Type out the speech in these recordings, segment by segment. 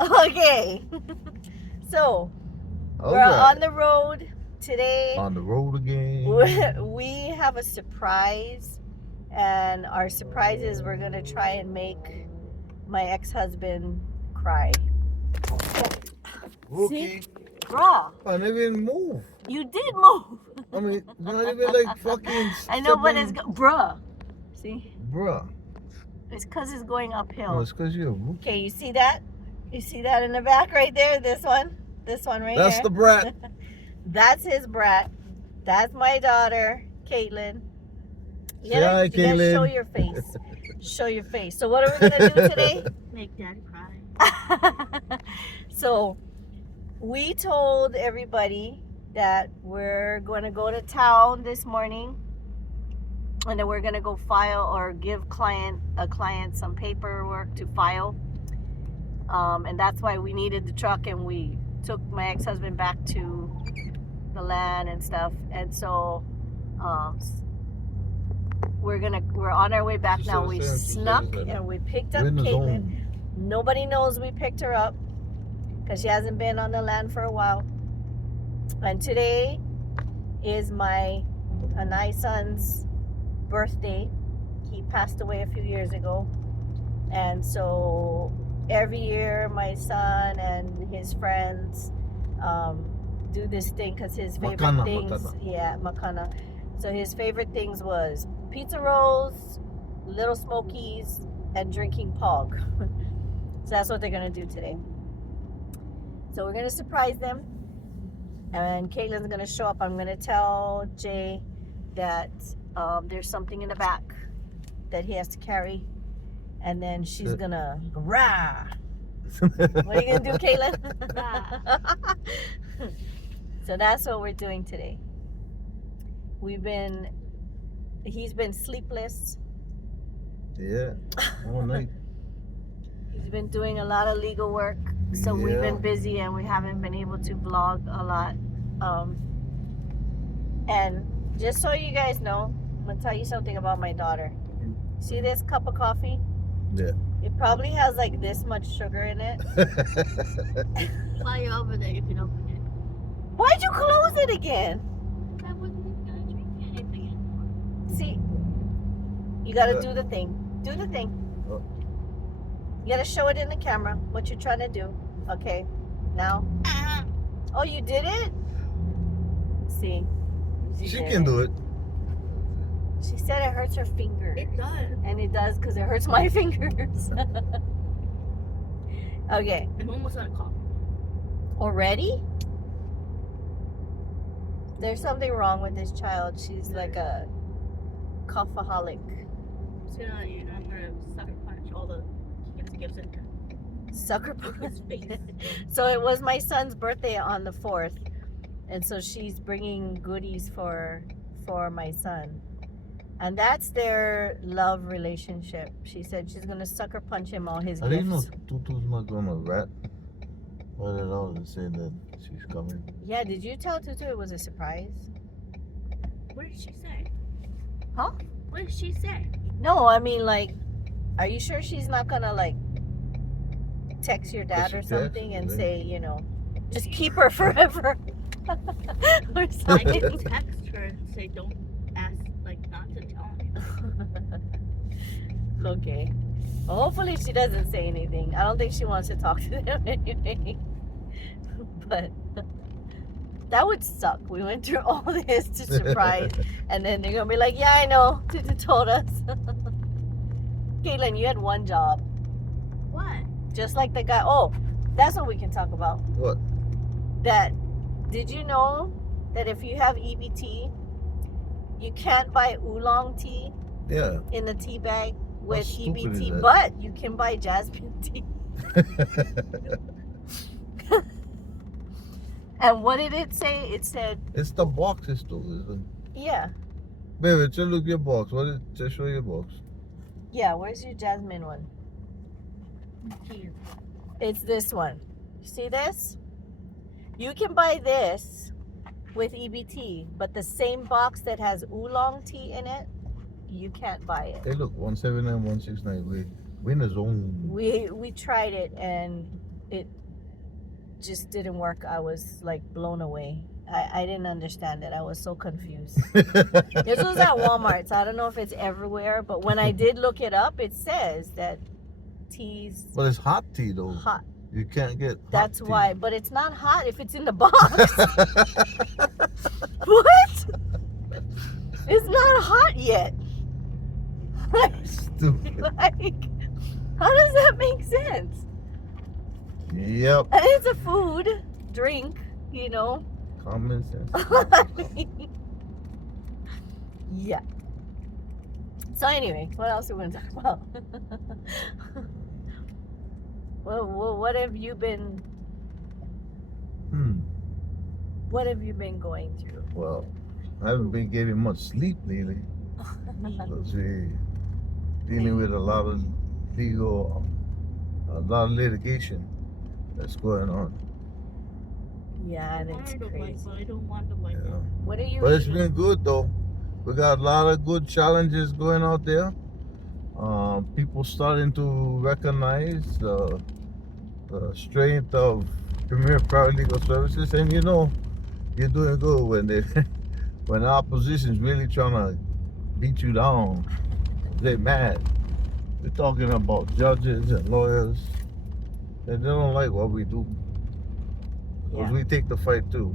Okay. So, we're on the road today. On the road again. We have a surprise. And our surprise is we're going to try and make my ex-husband cry. Rookie. See? Bruh. I never even move. You did move. I mean, not even like fucking. I know, but it's bruh. See? Bruh. It's because it's going uphill. No, it's because you're a rookie. Okay, you see that? You see that in the back right there? This one right That's there. the brat. That's his brat. That's my daughter, Caitlin. You Hi, gotta Caitlin. show your face. Show your face. So what are we gonna do today? Make Daddy cry. So we told everybody that we're going to go to town this morning, and then we're going to go file or give a client some paperwork to file, and that's why we needed the truck, and we took my ex-husband back to the land and stuff. And so we're on our way back now. We snuck and we picked up Caitlin. Nobody knows we picked her up because she hasn't been on the land for a while. And today is my Anai son's birthday. He passed away a few years ago. And so every year my son and his friends do this thing because his favorite things, yeah, makana. So his favorite things was pizza rolls, Little Smokies, and drinking pog. So that's what they're gonna do today. So we're gonna surprise them, and Caitlin's gonna show up. I'm gonna tell Jay that there's something in the back that he has to carry, and then she's gonna rah. What are you gonna do, Caitlin? So that's what we're doing today. He's been sleepless. Yeah, all night. He's been doing a lot of legal work, so we've been busy and we haven't been able to vlog a lot. And just so you guys know, I'm gonna tell you something about my daughter. See this cup of coffee? Yeah. It probably has like this much sugar in it. While you're over there, you can open it. Why'd you close it again? I wasn't gonna drink anything anymore. See, you gotta do the thing. Do the thing. Oh. You gotta show it in the camera, what you're trying to do. Okay, now. Oh, you did it? See. She can do it. She said it hurts her fingers. It does. And it does because it hurts my fingers. Okay. I'm almost out of coffee. Already? There's something wrong with this child. She's like a coffeeholic. So, I'm gonna sucker punch all the Gibson. Sucker punch. His face. So it was my son's birthday on the 4th. And so she's bringing goodies for my son. And that's their love relationship. She said she's going to sucker punch him all his I didn't know gifts. Tutu's not gonna rat. But at all to say that she's coming. Yeah, did you tell Tutu it was a surprise? What did she say? Huh? What did she say? No, I mean, like, are you sure she's not going to, like, text your dad or something and say, just keep her forever? Or I something. can text her and say, don't ask, not to tell me. Okay. Well, hopefully she doesn't say anything. I don't think she wants to talk to them anyway. But that would suck. We went through all this to surprise, and then they're gonna be like, "Yeah, I know. Tutu told us." Caitlin, you had one job. What? Just like the guy. Oh, that's what we can talk about. What? Did you know that if you have EBT, you can't buy oolong tea in the tea bag with EBT, but you can buy jasmine tea. And what did it say? It said... It's the box, it's still, isn't it? Yeah. Baby, just look your box. Just show your box. Yeah, where's your jasmine one? Here. It's this one. You see this? You can buy this with EBT, but the same box that has oolong tea in it, you can't buy it. Hey, look, 179, 169. Wait. Winter zone. We tried it and it just didn't work. I was like blown away. I didn't understand it. I was so confused. This was at Walmart, so I don't know if it's everywhere, but when I did look it up, it says that tea's But it's hot tea though. hot. You can't get. That's hot why, but it's not hot if it's in the box. What? It's not hot yet. Stupid. Like, how does that make sense? Yep. And it's a food, drink, you know. Common sense. Yeah. So anyway, what else are we going to talk about? Well, what have you been? What have you been going through? Well, I haven't been getting much sleep lately. Because we're dealing with a lot of litigation that's going on. Yeah, that's crazy. I don't want to like Yeah. What are you? But it's eating? been good though. We got a lot of good challenges going out there. People starting to recognize the strength of Premier Paralegal Services, and you know, you're doing good when when the opposition's really trying to beat you down. They're mad. We're talking about judges and lawyers, and they don't like what we do. Because we take the fight too.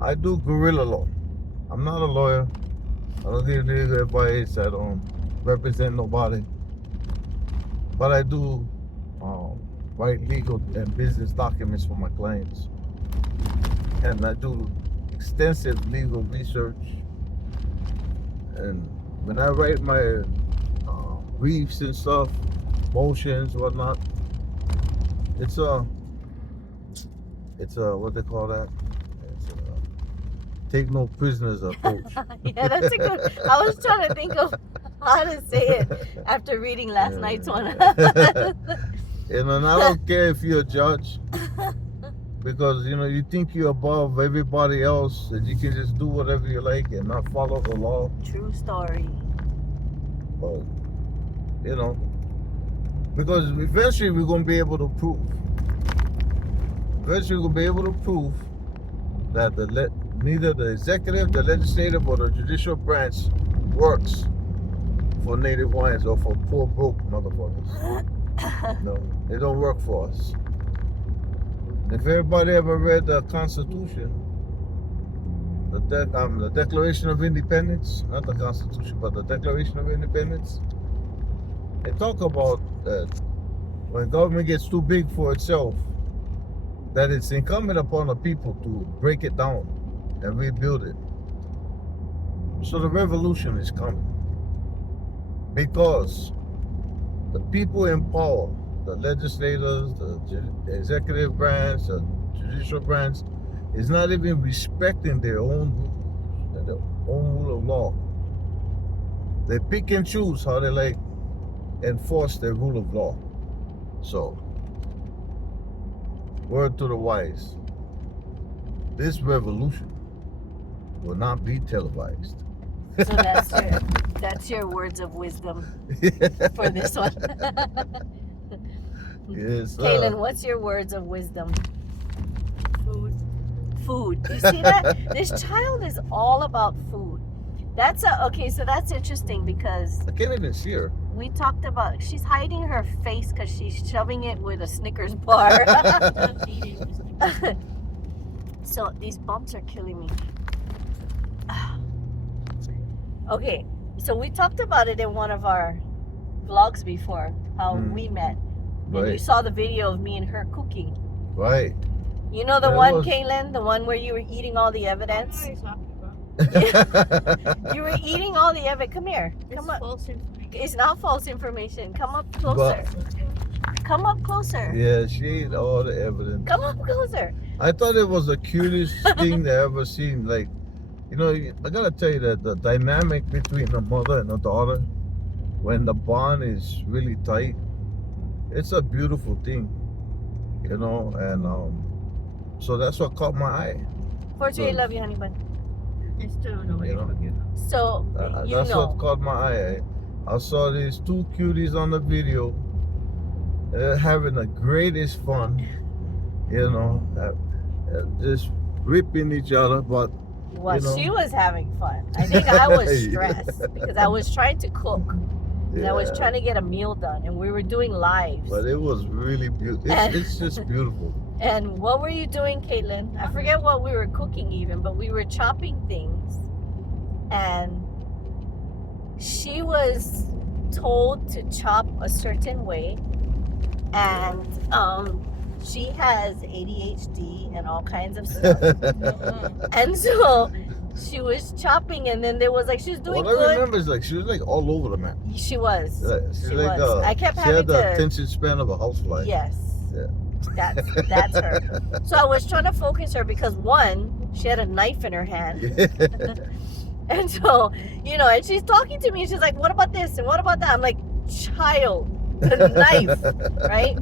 I do guerrilla law. I'm not a lawyer. I don't give legal advice. I don't represent nobody. But I do write legal and business documents for my clients. And I do extensive legal research. And when I write my briefs and stuff, motions, whatnot, it's a what they call that? It's a take no prisoners approach. Yeah, that's a good. I was trying to think of how to say it after reading last night's one. And I don't care if you're a judge, because you know you think you're above everybody else and you can just do whatever you like and not follow the law. True story. But you know, because eventually we're gonna be able to prove. Eventually we'll be able to prove that neither the executive, the legislative, or the judicial branch works for Native Hawaiians or for poor broke motherfuckers. No, they don't work for us. If everybody ever read the Constitution, the Declaration of Independence, not the Constitution, but the Declaration of Independence, they talk about that when government gets too big for itself, that it's incumbent upon the people to break it down and rebuild it. So the revolution is coming. Because the people in power, the legislators, the executive branch, the judicial branch, is not even respecting their own rules, their own rule of law. They pick and choose how they like enforce their rule of law. So, word to the wise, this revolution will not be televised. So that's your words of wisdom for this one. Yes. Kaylin, what's your words of wisdom? Food. You see that? This child is all about food. Okay, so that's interesting because I can't even see her. we talked about she's hiding her face because she's shoving it with a Snickers bar. So these bumps are killing me. Okay, so we talked about it in one of our vlogs before, how we met. And you saw the video of me and her cooking. Right. You know the one, Kaylin? The one where you were eating all the evidence? You were eating all the evidence. Come here. Come up. It's not false information. Come up closer. Come up closer. Yeah, she ate all the evidence. Come up closer. I thought it was the cutest thing I ever seen. Like, you know, I gotta tell you that the dynamic between the mother and the daughter, when the bond is really tight, it's a beautiful thing, you know. And so that's what caught my eye. Fortunately, love you, honey bun. I still don't know what you're talking about. So That's what caught my eye. I saw these two cuties on the video. They're having the greatest fun, you know, just ripping each other. But Well, you know. she was having fun. I think I was stressed because I was trying to cook. And I was trying to get a meal done, and we were doing lives. But it was really beautiful. It's just beautiful. And what were you doing, Caitlin? I forget what we were cooking even, but we were chopping things. And she was told to chop a certain way. And she has ADHD and all kinds of stuff. And so she was chopping, and then there was like, she was doing What good. I remember is like she was like all over the map. She was. She was. I kept she having had the to. attention span of a housefly. Yes. Yeah. That's her. So I was trying to focus her because one, she had a knife in her hand. And so, you know, and she's talking to me, and she's like, what about this and what about that? I'm like, child, the knife, right?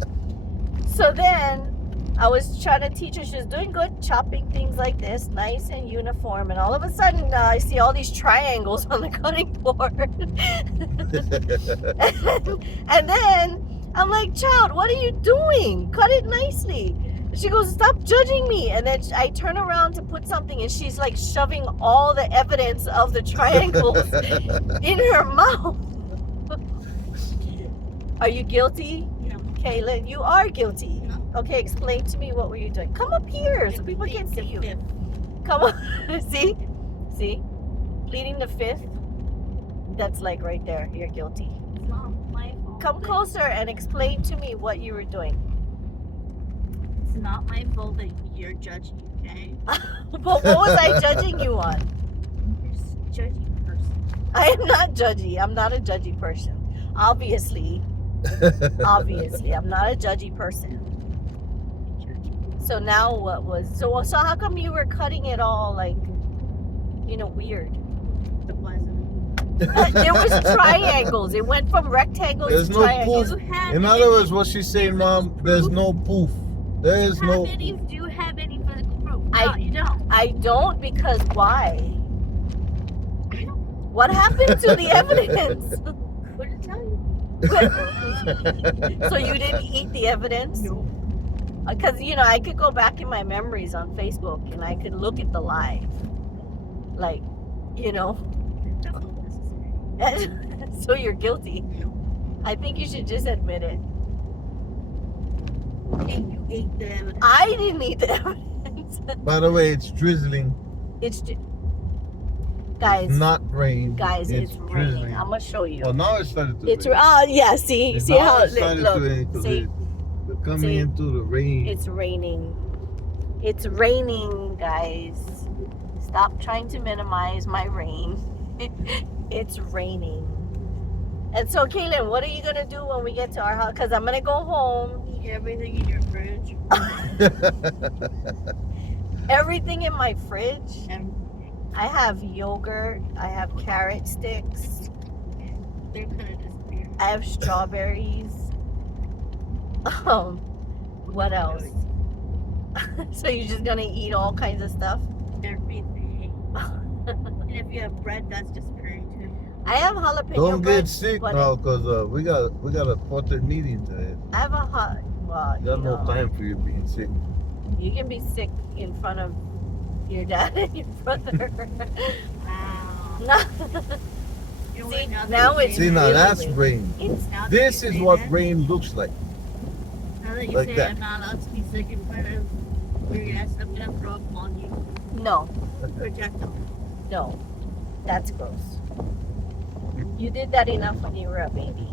So then I was trying to teach her. She was doing good, chopping things like this, nice and uniform. And all of a sudden, I see all these triangles on the cutting board. And then I'm like, child, what are you doing? Cut it nicely. She goes, stop judging me. And then I turn around to put something, and she's like shoving all the evidence of the triangles in her mouth. Are you guilty? No. Caitlin, you are guilty. No. Okay, explain to me what were you doing. Come up here so people can see you. Come on. See? Pleading the fifth. That's like right there. You're guilty. It's not my fault. Come closer and explain to me what you were doing. It's not my fault that you're judging, okay? But what was I judging you on? You're a judgy person. I am not judgy. I'm not a judgy person. Obviously, I'm not a judgy person. So now what was so how come you were cutting it all like, you know, weird? It wasn't. There was triangles. It went from rectangles There's to no triangles. poof. In other words, what she's saying, Mom, there's no poof. There is no. Do you have any physical proof? I- No, you don't. I don't, because why? I don't. What happened to the evidence? What did I tell you? So you didn't eat the evidence? No. Because, you know, I could go back in my memories on Facebook and I could look at the live. Like, you know. That's not necessary. So you're guilty. No. I think you should just admit it. And you ate the evidence. I didn't eat the evidence. By the way, it's drizzling. It's just, guys. It's not rain. Guys, it's raining. drizzling. I'm gonna show you. Well, now it started to It's rain. yeah. See Now how it started to rain look. 'cause See, we're coming See? into the rain. it's raining. It's raining, guys. Stop trying to minimize my rain. It's raining. And so, Kaylin, what are you gonna do when we get to our house? Because I'm gonna go home. Eat everything in your fridge. Everything in my fridge. And I have yogurt. I have carrot sticks. they're gonna disappear. I have strawberries. What else? So you're just gonna eat all kinds of stuff? Everything. And if you have bread, that's disappearing too. I have jalapeno Don't bread, get sick but now, cause we got a important meeting today. I have a hot. Well, Got you no know, time for you being sick. you can be sick in front of your dad and your brother. Wow. No. You know See, what, now that you it's say See, now really that's late. rain. It's now that This you is say what that, rain looks like. Now that you like say that. I'm not allowed to be sick in front of your ass, I'm gonna throw up on you. no, Projectile. no, that's gross. You did that enough when you were a baby.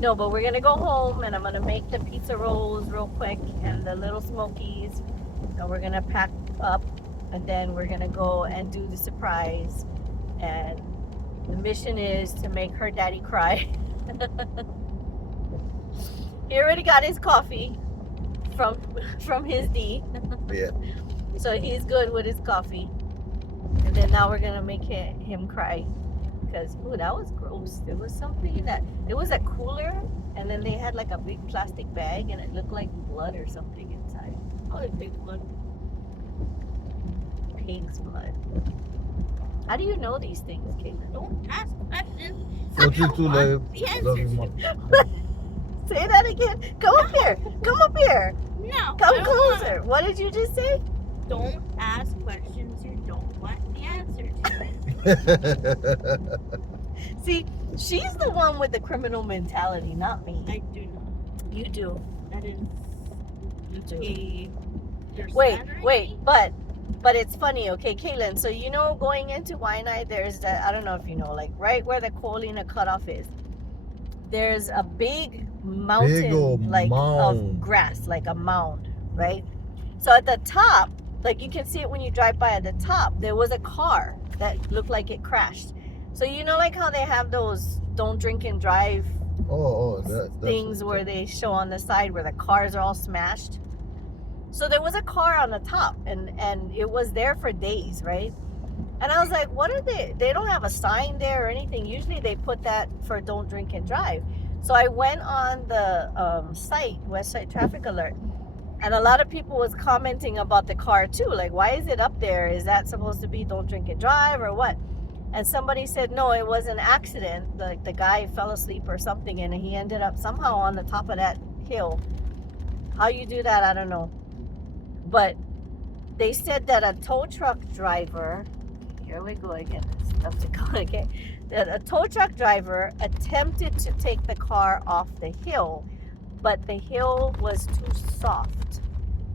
No, but we're gonna go home and I'm gonna make the pizza rolls real quick and the little smokies, and we're gonna pack up, and then we're gonna go and do the surprise. And the mission is to make her daddy cry. He already got his coffee from his D. Yeah. So he's good with his coffee. And then now we're gonna make him cry. Because, ooh, that was gross. There was something it was a cooler, and then they had like a big plastic bag, and it looked like blood or something inside. Probably big blood. Pig's blood. How do you know these things, Caitlin? Don't ask questions. I 42 don't live. want the Love you, answers. Mom. Say that again. Come up here. Come up here. No. I Come don't want- closer. What did you just say? Don't ask questions you don't want the answer to. See, she's the one with the criminal mentality, not me. I do not. You do. That is You do. you're Wait, slandering wait, me? but it's funny, okay, Kaylin. So you know, going into Waianae, there's that. I don't know if you know, like right where the Ko'olina cutoff is. There's a big mountain, Big old like mound. of grass, like a mound, right? So at the top, like you can see it when you drive by. At the top, there was a car that looked like it crashed. So you know, like how they have those "don't drink and drive" That's things where they show on the side where the cars are all smashed. So there was a car on the top, and it was there for days, right? And I was like, what are they? They don't have a sign there or anything. Usually they put that for "don't drink and drive." So I went on the site, Westside Traffic Alert, and a lot of people was commenting about the car too. Like, why is it up there? Is that supposed to be "don't drink and drive" or what? And somebody said, no, it was an accident. The guy fell asleep or something, and he ended up somehow on the top of that hill. How you do that, I don't know. But they said that a tow truck driver, here we go again, stuff to go, okay? That a tow truck driver attempted to take the car off the hill, but the hill was too soft.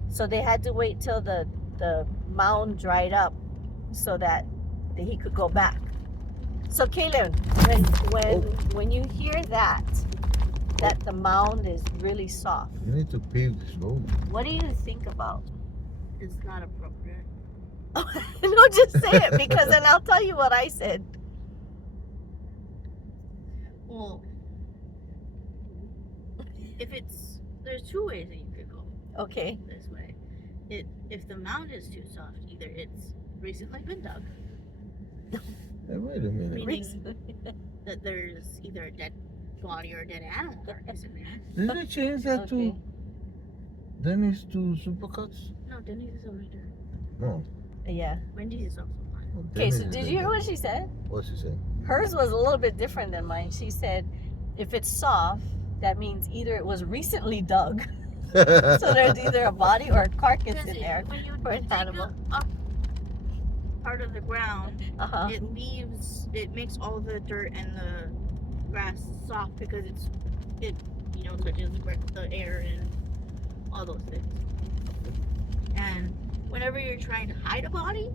So they had to wait till the mound dried up so that he could go back. So Kaylin, when you hear that the mound is really soft, You need to pave this road. what do you think about? It's not appropriate. No, just say it, because then I'll tell you what I said. Well, there's two ways that you could go Okay. this way. If the mound is too soft, either it's recently been dug, Hey, wait a minute. meaning that there's either a dead body or a dead animal carcass in there. Did they change that Okay. to Denny's to Supercuts? No, Denny's is already there. No. Yeah. Wendy's is also fine. Okay, so Denny's did is you hear there. what she said? What's she saying? Hers was a little bit different than mine. She said, if it's soft, that means either it was recently dug, so there's either a body or a carcass Because in there when you for an dig animal. up part of the ground, Uh-huh. it makes all the dirt and the grass soft because it touches the air and all those things. And whenever you're trying to hide a body,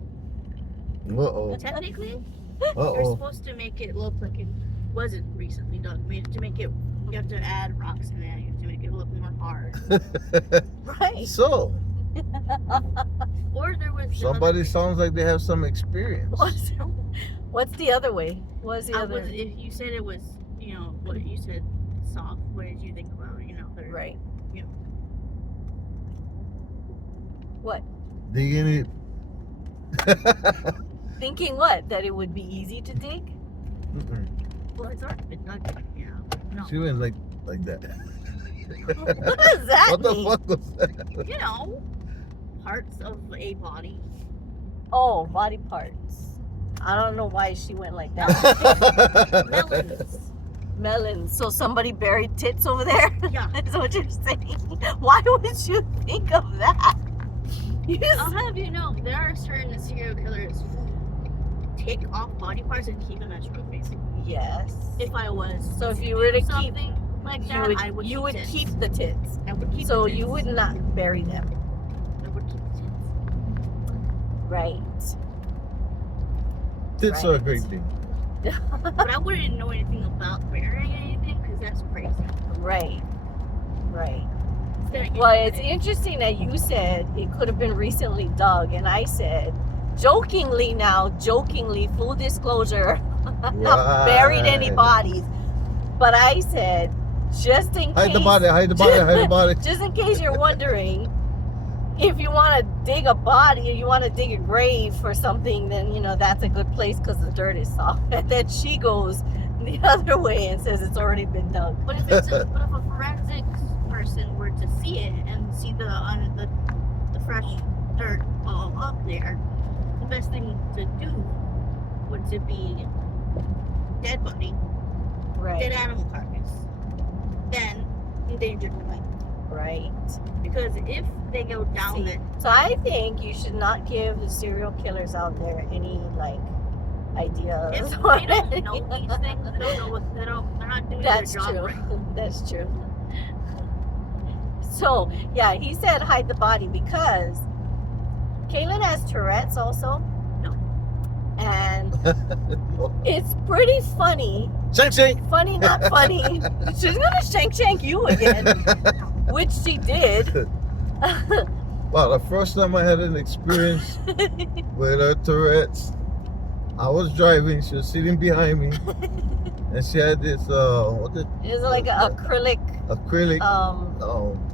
Uh-oh. technically, you're Uh-oh. supposed to make it look like it wasn't recently dug. You have to add rocks in there. You have to make it look more hard. Right. So, Or there was somebody sounds like they have some experience. What's the other way? What's the other? If you said it was, what you said, soft. What did you think about? Right. you know. What? Digging it. Thinking what? That it would be easy to dig? Mm-mm. Well, it's already been dug. No. She went like that. What does that What the mean? fuck was that? Parts of a body. Oh, body parts. I don't know why she went like that. Melons. Melons. So somebody buried tits over there? Yeah. That's what you're saying. Why would you think of that? You I'll have you know, there are certain serial killers who take off body parts and keep them as trophies. Yes. If I was So if you were to keep, something like that, I would you keep would tits. keep the tits. I would keep So the tits. you would not bury them. I would keep the tits. Right. Tits are a great thing. But I wouldn't know anything about burying anything because that's crazy. Right. Right. Instead of Well, getting it's rid interesting that you said it could have been recently dug, and I said, jokingly, full disclosure, I'm not buried any Right. bodies, but I said, just in Hide case, the body, hide the body, hide the body. just in case you're wondering, if you want to dig a body, or you want to dig a grave for something, then that's a good place because the dirt is soft. And then she goes the other way and says it's already been dug. But if a forensics person were to see it and see the fresh dirt all up there, the best thing to do would to be dead body, Right. dead animal carcass, then endangered plant. Right. Because if they go down See, it, so I think you should not give the serial killers out there any like ideas. if or they don't know anything. these things, they don't know what they're not doing That's their job true. right. That's true. So yeah, he said hide the body because Kaylin has Tourette's also. No. And it's pretty funny. Shank, shank. Funny, not funny. She's gonna shank you again, which she did. Wow, the first time I had an experience with her Tourette's, I was driving, she was sitting behind me, and she had this, what is It's like an acrylic, acrylic,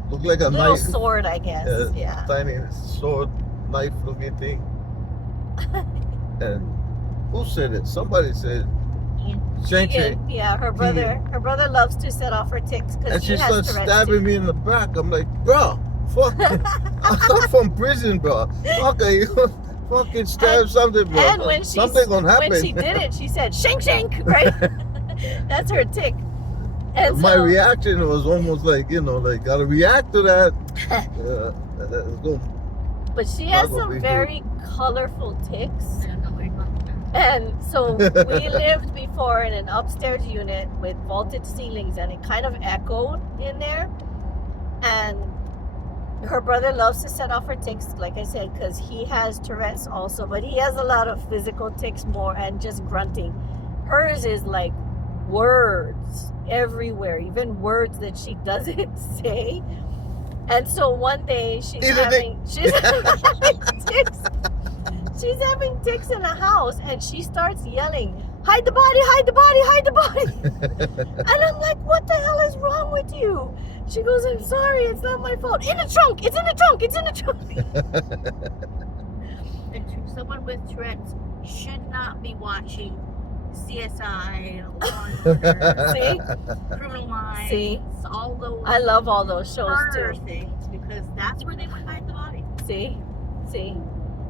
looked like a little knife, sword, I guess. Yeah. tiny sword, knife looking thing. And who said it? Somebody said, shank, shank. Yeah, her brother loves to set off her ticks And because she has starts Tourette's stabbing too. me in the back. I'm like, bro, fuck. I'm from prison, bro. Okay, you fucking stab And- something, bro. And when she Something gonna happen. when she did it, she said shank, right? That's her tick. And My so, reaction was almost like, like, gotta react to that. It's going but she has Not gonna some be very colorful ticks. I don't know what you're talking about. And so we lived before in an upstairs unit with vaulted ceilings, and it kind of echoed in there. And her brother loves to set off her tics, like I said, because he has Tourette's also, but he has a lot of physical tics more and just grunting. Hers is like words everywhere, even words that she doesn't say. And so one day she's Eat a having tics. She's having tics in the house, and she starts yelling, hide the body, hide the body, hide the body. And I'm like, what the hell is wrong with you? She goes, I'm sorry, it's not my fault. In the trunk, it's in the trunk, it's in the trunk. And someone with Tourette's should not be watching CSI, Law and Order, See? Criminal Minds, See? all those I love all those shows murder too. things, because that's where they would hide the body. See?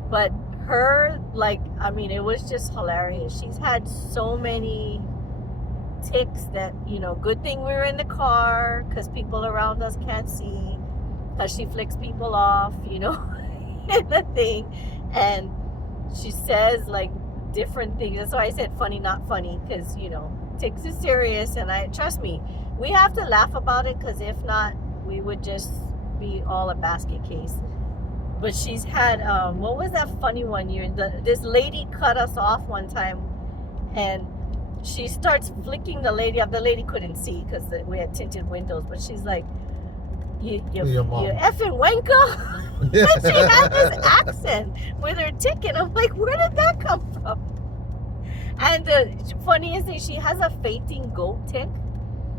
But her, like, I mean, it was just hilarious. She's had so many tics that, good thing we were in the car because people around us can't see, because she flicks people off, in the thing. And she says, like, different things. That's why I said funny, not funny, because, tics is serious. And trust me, we have to laugh about it, because if not, we would just be all a basket case. But she's had, what was that funny one? This lady cut us off one time, and she starts flicking the lady up. The lady couldn't see because we had tinted windows, but she's like, you effing wanker. And she had this accent with her tick, and I'm like, where did that come from? And the funniest thing, she has a fainting goat tick.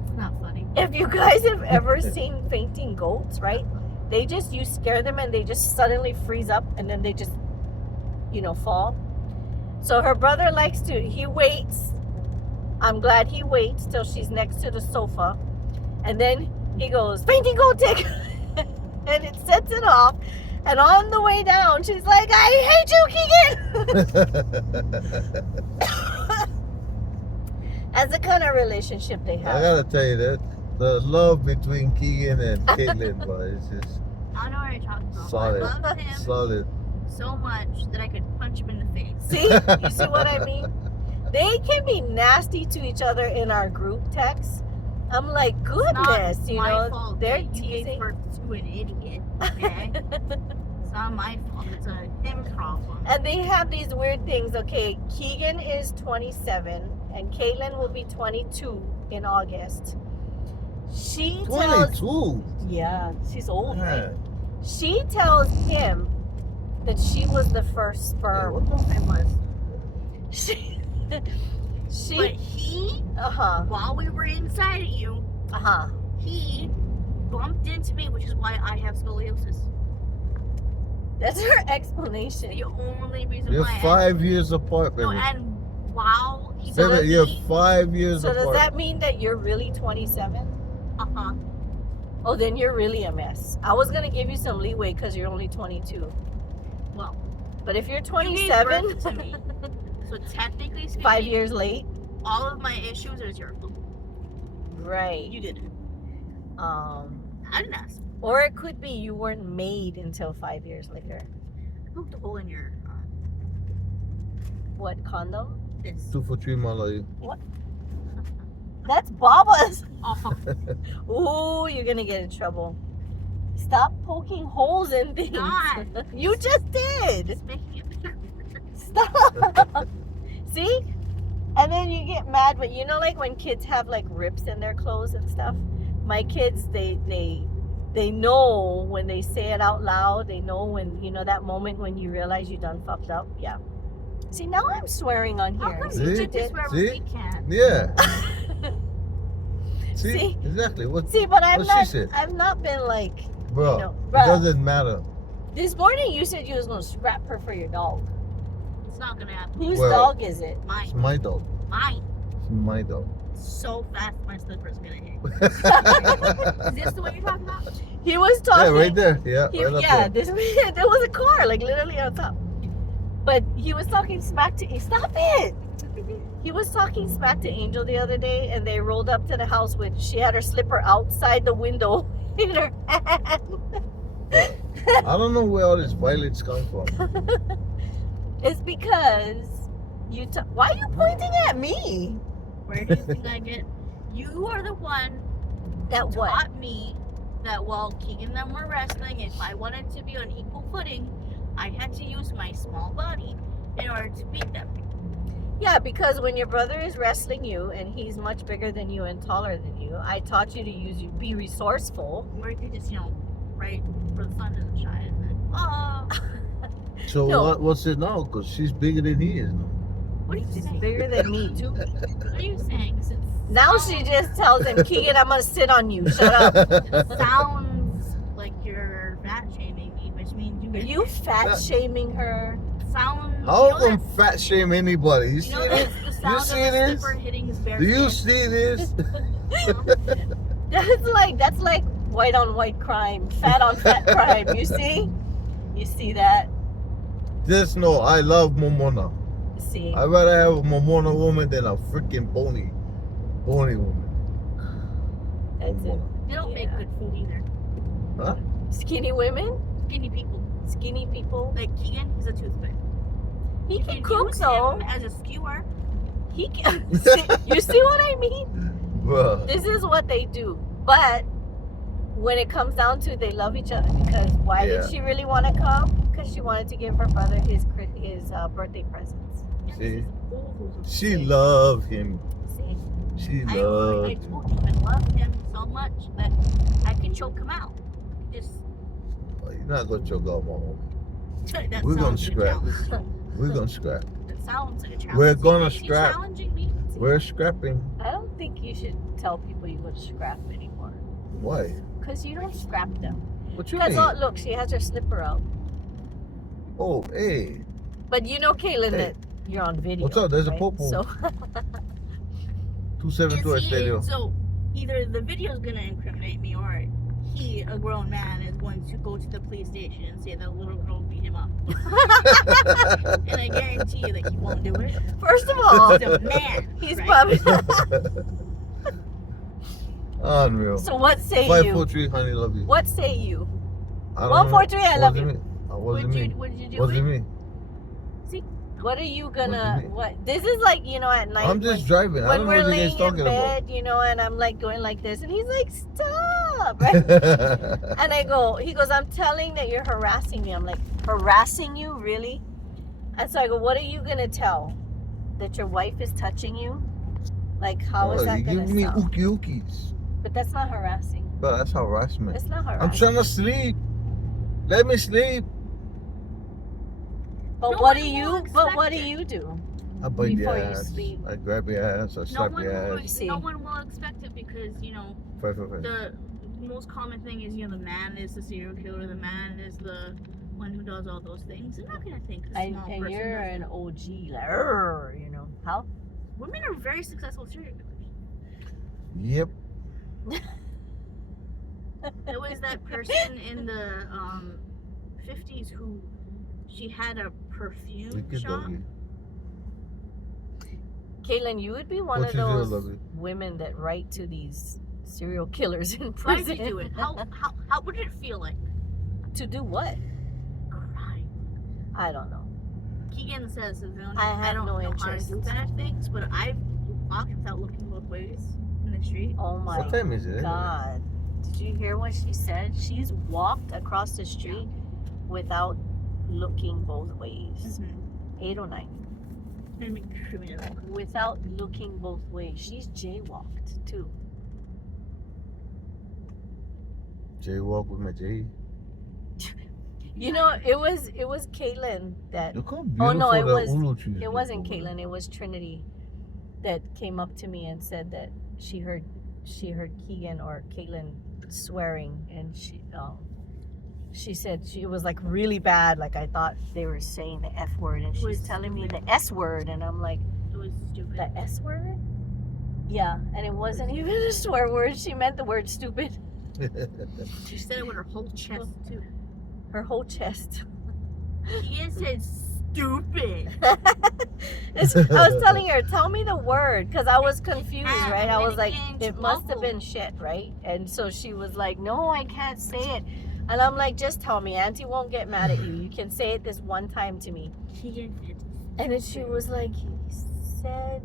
It's not funny. If you guys have ever seen fainting goats, right? You scare them and they just suddenly freeze up, and then they just, fall. So her brother he waits. I'm glad he waits till she's next to the sofa. And then he goes, fainting goat tick. And it sets it off. And on the way down, she's like, I hate you, Keegan. That's the kind of relationship they I have. gotta tell you that the love between Keegan and Caitlin was just I know what you're talking about. solid. I love him Solid. so much that I could punch him in the face. See? You see what I mean? They can be nasty to each other in our group text. I'm like, goodness, It's not my fault they're that you gave teasing. birth to an idiot. Okay? It's not my fault. It's a him problem. And they have these weird things. Okay, Keegan is 27 and Caitlin will be 22 in August. She tells, 22. yeah, she's old, right? Man. She tells him that she was the first sperm. I was. She, But he, while we were inside of you, he bumped into me, which is why I have scoliosis. That's her explanation. The only reason You're why 5 years apart, No, baby. and while he You're bumped me, 5 years So apart. does that mean that you're really 27? Oh, then you're really a mess. I was gonna give you some leeway because you're only 22. well, But if you're you gave 27, birth to me. So technically speaking, 5 years late. all of my issues are your fault. Right. You did it. I didn't ask. Or it could be you weren't made until 5 years later. I poked a hole in your What, condom? this. 2 for 3 Malay. That's Baba's. Oh, Ooh, you're gonna get in trouble. Stop poking holes in things. Not. You just did. it's making it better. Stop. See? And then you get mad, but you know, like when kids have like rips in their clothes and stuff. My kids, they know when they say it out loud. They know when, you know, that moment when you realize you done fucked up. Yeah. See, now I'm swearing on How here. come See? you did this where See? we can't? Yeah. See? See? Exactly. What? See, but What she said? I've not been like, Bro, you know, it bruh. doesn't matter. This morning you said you was gonna scrap her for your dog. It's not gonna happen. Whose Well- dog is it? It's Mine. my dog. Mine. It's my dog. So fast my slipper's gonna hit. Is this the one you're talking about? He was talking. Yeah, right there. Yeah, He, right up yeah, there. there was a car like literally on top. But he was talking smack to. Stop it! He was talking smack to Angel the other day, and they rolled up to the house with. She had her slipper outside the window in her hand. I don't know where all this violence come from. It's because you. Why are you pointing at me? Where do you think I get? You are the one That who what? taught me that while Keegan and them were wrestling, if I wanted to be on equal footing, I had to use my small body in order to beat them. Yeah, because when your brother is wrestling you and he's much bigger than you and taller than you, I taught you to be resourceful. Or you could just, right where the sun doesn't shine. And then, oh, So No. what's it now? Because she's bigger than he is now. what are you She's saying? bigger than me too. What are you saying? Since Now she just tells him, Keegan, I'm gonna sit on you. Shut up. sounds like you're fat shaming me, which means you Are you fat shaming her? sound. How you know come fat shame anybody? You see that, this? the sound see of a this? slipper hitting his bare Do you skin? see this? That's like white on white crime, fat on fat crime. You see? You see that? Just know I love Momona. You see? I'd rather have a Momona woman than a freaking bony woman. That's it. Momona. They don't make Yeah. good food either. Huh? Skinny women, Skinny people. skinny people. Like Keegan, he's a toothpick. He You can can cook use though. him as a skewer. He can. See, you see what I mean? Bruh. This is what they do. But when it comes down to it, they love each other because why Yeah. did she really want to come? Because she wanted to give her brother his birthday presents. See? Oh, She loved him. See? She I loved. told you I love him so much that I can choke him out. Just Oh, you're not gonna choke out my home. that We're gonna sounds like a scrap. challenge. We're gonna scrap. That sounds like a challenge. We're gonna See, scrap. challenging me. We're scrapping. I don't think you should tell people you would scrap anymore. Why? Because you don't scrap them. What you Because mean? look, she has her slipper out. Oh, hey. But you know, Kaylin, Hey. that you're on video. What's up? There's a right? popo. So 272 Is he- Stereo. So either the video is gonna incriminate me, or he, a grown man, is going to go to the police station and say that a little girl beat him up. And I guarantee you that he won't do it. first of all, He's a man. he's right? probably. Unreal. So what say you? 543, honey, love you. What say you? I don't 143, know. I love Wasn't you. me. Wasn't me. Would you do Wasn't it? me. What are you gonna? What do you mean? What? This is like, you know, at night. I'm just driving. I when don't know we're what you laying guys in talking bed, you know, and I'm like going like this, and he's like, "Stop!" Right? about. And he goes, "I'm telling that you're harassing me." I'm like, "Harassing you, really?" And so I go, "What are you gonna tell? That your wife is touching you? Like, how is Oh, that you gonna give me sound?" ookie ookies. But that's not harassing. But that's harassment. That's not harassing. I'm trying to sleep. Let me sleep. But No what do one you? will But what do expect it. you do? I bite Before your you ass. sleep. I grab your ass. I No slap one, your will, ass. See. no one will expect it because, Fight, fight, fight. the most common thing is, the man is the serial killer, the man is the one who does all those things. They're not gonna think a small And person you're does an that. OG, like, "Arr," you know how? Women are very successful serial killers. Yep. There was that person in the 50s who she had a perfume Wicked shop. doggy. Caitlin, you would be one What of you do, those lovey? women that write to these serial killers in Why did prison. you do it? How would it feel like? To do what? Crying. I don't know. Keegan says I have don't no know interest. how to do bad things, but I've walked without looking both ways in the street. Oh my What time is it? God. Did you hear what she said? She's walked across the street without looking both ways. 809. Without looking both ways. She's jaywalked too. Jaywalk with my J. You know, it was Caitlin that Look how Oh, no, beautiful it that was- ulu tree is it wasn't over there. Caitlin, it was Trinity that came up to me and said that she heard Keegan or Caitlin swearing, and she said it was like really bad, like I thought they were saying the F word, and she was telling me the S word, and I'm like, It was stupid. the S word? Yeah, and it wasn't even a swear word. She meant the word stupid. She said it with her whole chest too. Her whole chest. Keegan said stupid. I was telling her, tell me the word, because I was confused, right? I was like, it must have been shit, right? And so she was like, no, I can't say it. And I'm like, just tell me. Auntie won't get mad at you. You can say it this one time to me. Keegan said And then she was like, he said,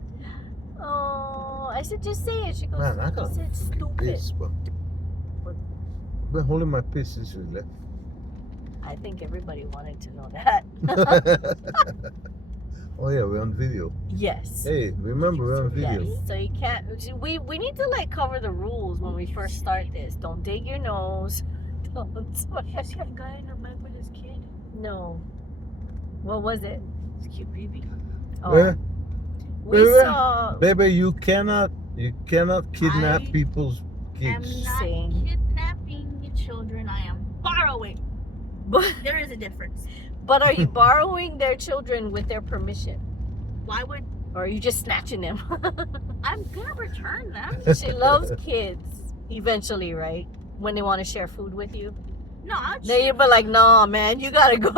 oh. I said, just say it. She goes, Man, I he got said stupid. piss, bro. What? I've been holding my piss since we left. I think everybody wanted to know that. Oh yeah, we're on video. Yes. Hey, remember we're on video. Yes. So you can't. We need to like cover the rules when we first start this. Don't dig your nose. Don't swear. You see the guy in the back with his kid? No. What was it? His cute baby. Oh, Eh, we baby. saw. baby, you cannot kidnap I people's I'm kids. not Same. kidnapping children. I am borrowing. But There is a difference. are you borrowing their children with their permission, Why would or are you just snatching them? I'm gonna return them? She loves kids. Eventually, right? When they want to share food with you, No, I'll then you'll be like, "Nah, man, you gotta go."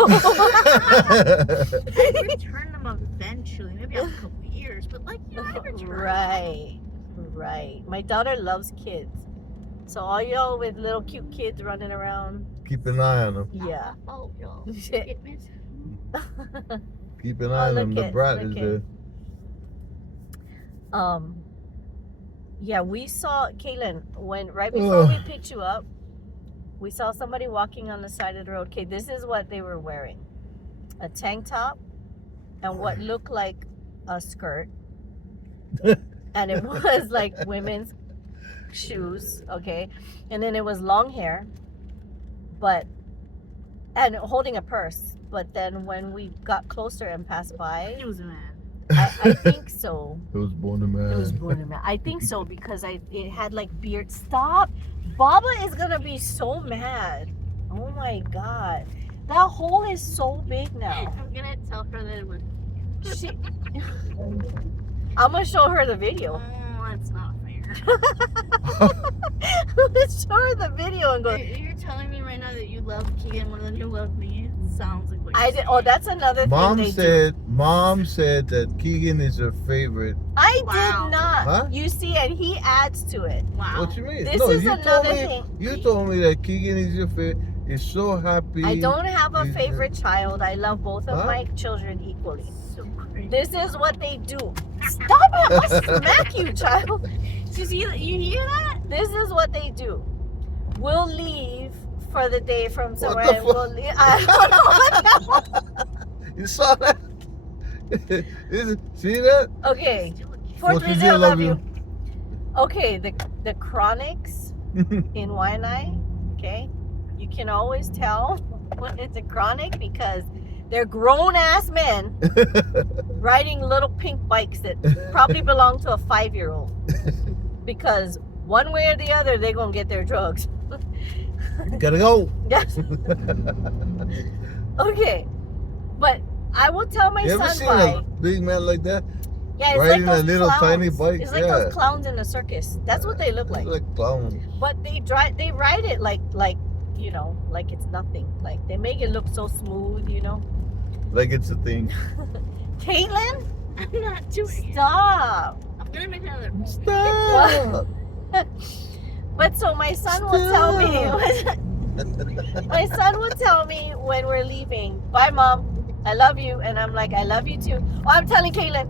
return them eventually. Maybe after a couple of years, but like I return them. Right. My daughter loves kids. So all y'all with little cute kids running around, Keep an eye on them. yeah. Oh, yo. Shit. Get missed. Keep an eye on them. look The it, brat look is it. there. Yeah, we saw Caitlin right before we picked you up. We saw somebody walking on the side of the road. Okay, this is what they were wearing: a tank top and what looked like a skirt, and it was like women's shoes. Okay, and then it was long hair, and holding a purse. But then when we got closer and passed by, He was a man. I think so. It was born a man. It was born a man. I think so because it had like beard. Stop! Baba is gonna be so mad. Oh my god, that hole is so big now. I'm gonna tell her that it was. She, I'm gonna show her the video. Oh, that's not fair. Let's show her the video and go. You're telling me right now that you love Keegan more than you love me. It sounds like what you're I did. saying. Oh, that's another thing Mom they do. said that Keegan is her favorite. I Wow. did not. Huh? You see, and he adds to it. Wow. What you mean? This no, is you another told me, thing. You told me that Keegan is your favorite. He's so happy. I don't have a He's- favorite child. I love both of Huh? my children equally. So crazy. This is what they do. Stop it! I'll smack you, child. You hear that? This is what they do. We'll leave for the day from somewhere. the And we'll leave. I don't know what that You saw that? See that? was. Okay. Still a kid. 430 love you. Okay, the Chronics in Waianae, okay? You can always tell when it's a Chronic because they're grown-ass men riding little pink bikes that probably belong to a 5-year-old. Because one way or the other, they're going to get their drugs. Gotta go. Yes. Okay. But I will tell my You ever son seen by. a big man like that? Yeah, it's riding like a those little clowns. tiny bike? It's like Yeah. those clowns in a circus. That's what they look like. Like clown. But they ride it like you know, like it's nothing. Like they make it look so smooth, you know. Like it's a thing. Caitlin, I'm not doing Stop. it. I'm gonna make another. Stop. But so my son will tell me. My son would tell me when we're leaving, "Bye, Mom. I love you." And I'm like, "I love you too." Oh, I'm telling Caitlin.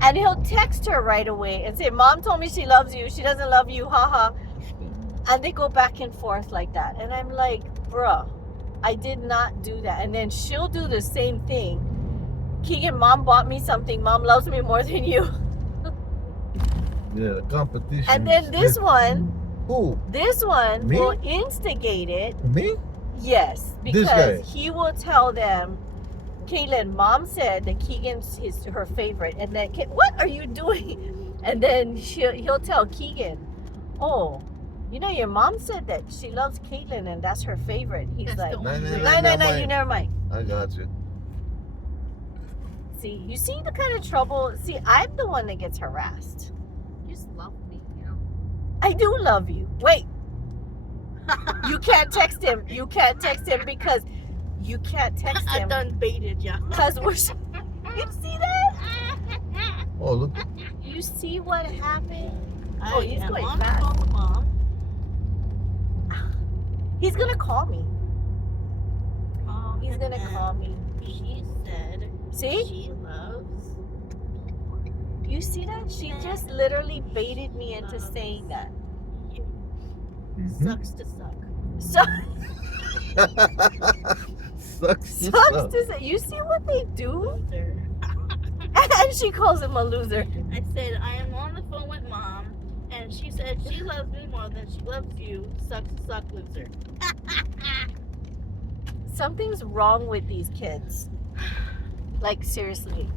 And he'll text her right away and say, "Mom told me she loves you. She doesn't love you. Haha." And they go back and forth like that. And I'm like, bruh, I did not do that. And then she'll do the same thing. "Keegan, Mom bought me something. Mom loves me more than you." Yeah, the competition. And then this one, Who? this one Me? will instigate it. Me? Yes, This guy. because he will tell them, "Caitlin, Mom said that Keegan's her favorite," and then what are you doing? And then he'll tell Keegan, "Oh, you know your mom said that she loves Caitlin and that's her favorite." He's That's like, the No, one. no, "No, never you mind. never mind." I got you. See, you see the kind of trouble. See, I'm the one that gets harassed. You just love me, you know. I do love you. Wait, you can't text him. You can't text him because you can't text I him done baited ya. because we're. You see that? Oh, look. You see what happened? I Oh, he's am going on the fast. phone with Mom. He's gonna call me. He's gonna and call me. She said See? she loves. You see that? She just literally baited me into saying that. You. Mhm. Sucks to suck. So Sucks to sucks suck. to say. You see what they do? Loser. And she calls him a loser. I said I am on the phone with Mom, and she said she loves me more than she loves you. Sucks to suck, loser. Something's wrong with these kids. Like seriously.